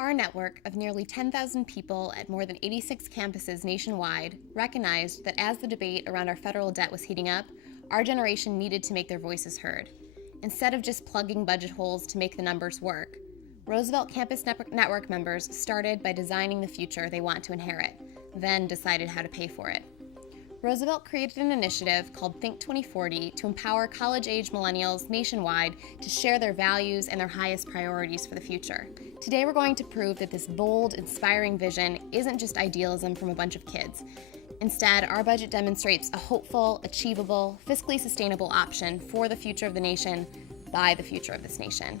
Our network of nearly 10,000 people at more than 86 campuses nationwide recognized that as the debate around our federal debt was heating up, our generation needed to make their voices heard. Instead of just plugging budget holes to make the numbers work, Roosevelt Campus Network members started by designing the future they want to inherit, then decided how to pay for it. Roosevelt created an initiative called Think 2040 to empower college-age millennials nationwide to share their values and their highest priorities for the future. Today we're going to prove that this bold, inspiring vision isn't just idealism from a bunch of kids. Instead, our budget demonstrates a hopeful, achievable, fiscally sustainable option for the future of the nation by the future of this nation.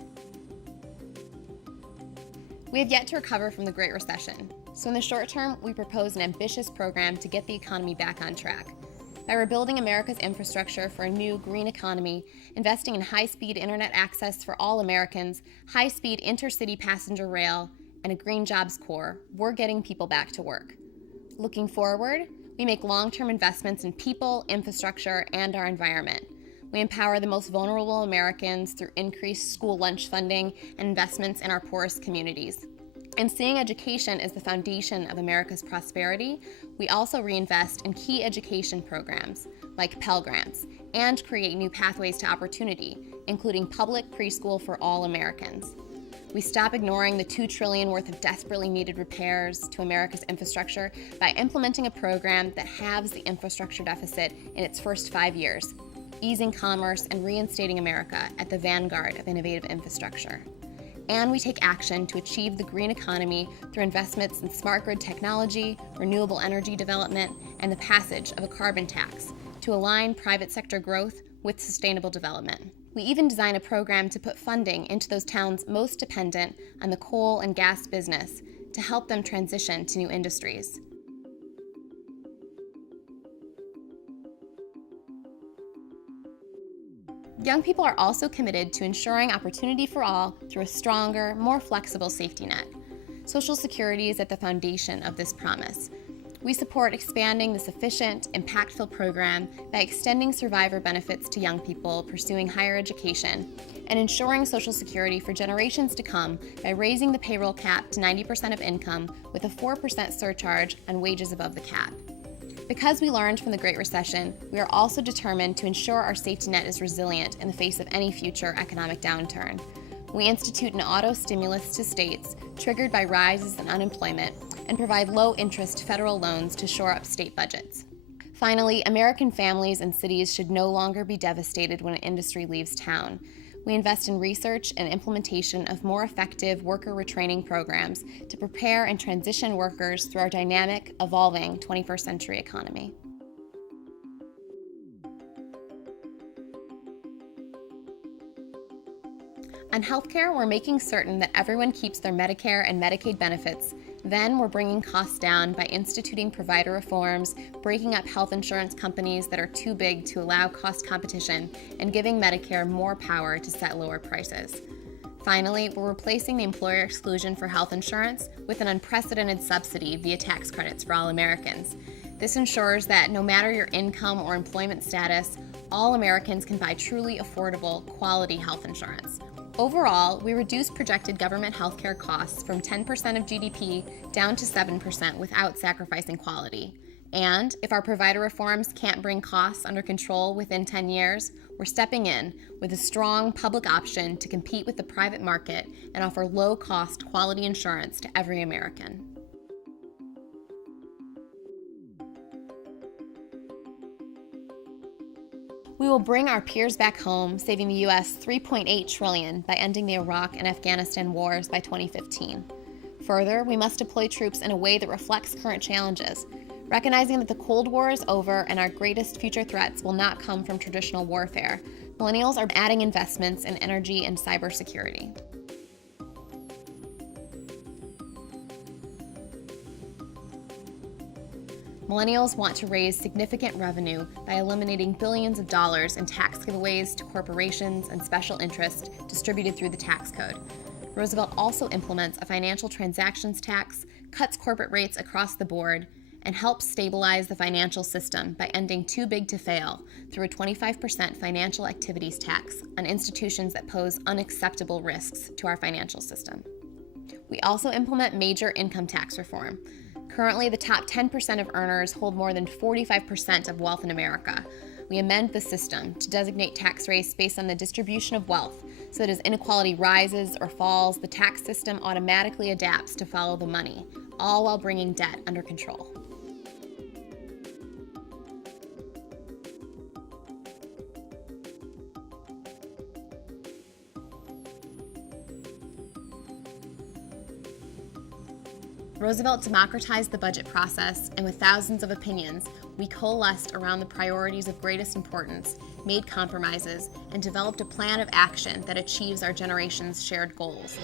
We have yet to recover from the Great Recession, so in the short term, we propose an ambitious program to get the economy back on track. By rebuilding America's infrastructure for a new green economy, investing in high-speed internet access for all Americans, high-speed intercity passenger rail, and a green jobs corps, we're getting people back to work. Looking forward, we make long-term investments in people, infrastructure, and our environment. We empower the most vulnerable Americans through increased school lunch funding and investments in our poorest communities. And seeing education as the foundation of America's prosperity, we also reinvest in key education programs like Pell Grants and create new pathways to opportunity, including public preschool for all Americans. We stop ignoring the $2 trillion worth of desperately needed repairs to America's infrastructure by implementing a program that halves the infrastructure deficit in its first 5 years, easing commerce and reinstating America at the vanguard of innovative infrastructure. And we take action to achieve the green economy through investments in smart grid technology, renewable energy development, and the passage of a carbon tax to align private sector growth with sustainable development. We even design a program to put funding into those towns most dependent on the coal and gas business to help them transition to new industries. Young people are also committed to ensuring opportunity for all through a stronger, more flexible safety net. Social Security is at the foundation of this promise. We support expanding this efficient, impactful program by extending survivor benefits to young people pursuing higher education and ensuring Social Security for generations to come by raising the payroll cap to 90% of income with a 4% surcharge on wages above the cap. Because we learned from the Great Recession, we are also determined to ensure our safety net is resilient in the face of any future economic downturn. We institute an auto stimulus to states triggered by rises in unemployment and provide low-interest federal loans to shore up state budgets. Finally, American families and cities should no longer be devastated when an industry leaves town. We invest in research and implementation of more effective worker retraining programs to prepare and transition workers through our dynamic, evolving 21st century economy. On healthcare, we're making certain that everyone keeps their Medicare and Medicaid benefits. Then we're bringing costs down by instituting provider reforms, breaking up health insurance companies that are too big to allow cost competition, and giving Medicare more power to set lower prices. Finally, we're replacing the employer exclusion for health insurance with an unprecedented subsidy via tax credits for all Americans. This ensures that no matter your income or employment status, all Americans can buy truly affordable, quality health insurance. Overall, we reduced projected government healthcare costs from 10% of GDP down to 7% without sacrificing quality. And if our provider reforms can't bring costs under control within 10 years, we're stepping in with a strong public option to compete with the private market and offer low-cost quality insurance to every American. We will bring our peers back home, saving the U.S. $3.8 trillion by ending the Iraq and Afghanistan wars by 2015. Further, we must deploy troops in a way that reflects current challenges, recognizing that the Cold War is over and our greatest future threats will not come from traditional warfare. Millennials are adding investments in energy and cybersecurity. Millennials want to raise significant revenue by eliminating billions of dollars in tax giveaways to corporations and special interests distributed through the tax code. Roosevelt also implements a financial transactions tax cuts corporate rates across the board, and helps stabilize the financial system by ending too big to fail through a 25% financial activities tax on institutions that pose unacceptable risks to our financial system. We also implement major income tax reform. Currently, the top 10% of earners hold more than 45% of wealth in America. We amend the system to designate tax rates based on the distribution of wealth, so that as inequality rises or falls, the tax system automatically adapts to follow the money, all while bringing debt under control. Roosevelt democratized the budget process, and with thousands of opinions, we coalesced around the priorities of greatest importance, made compromises, and developed a plan of action that achieves our generation's shared goals.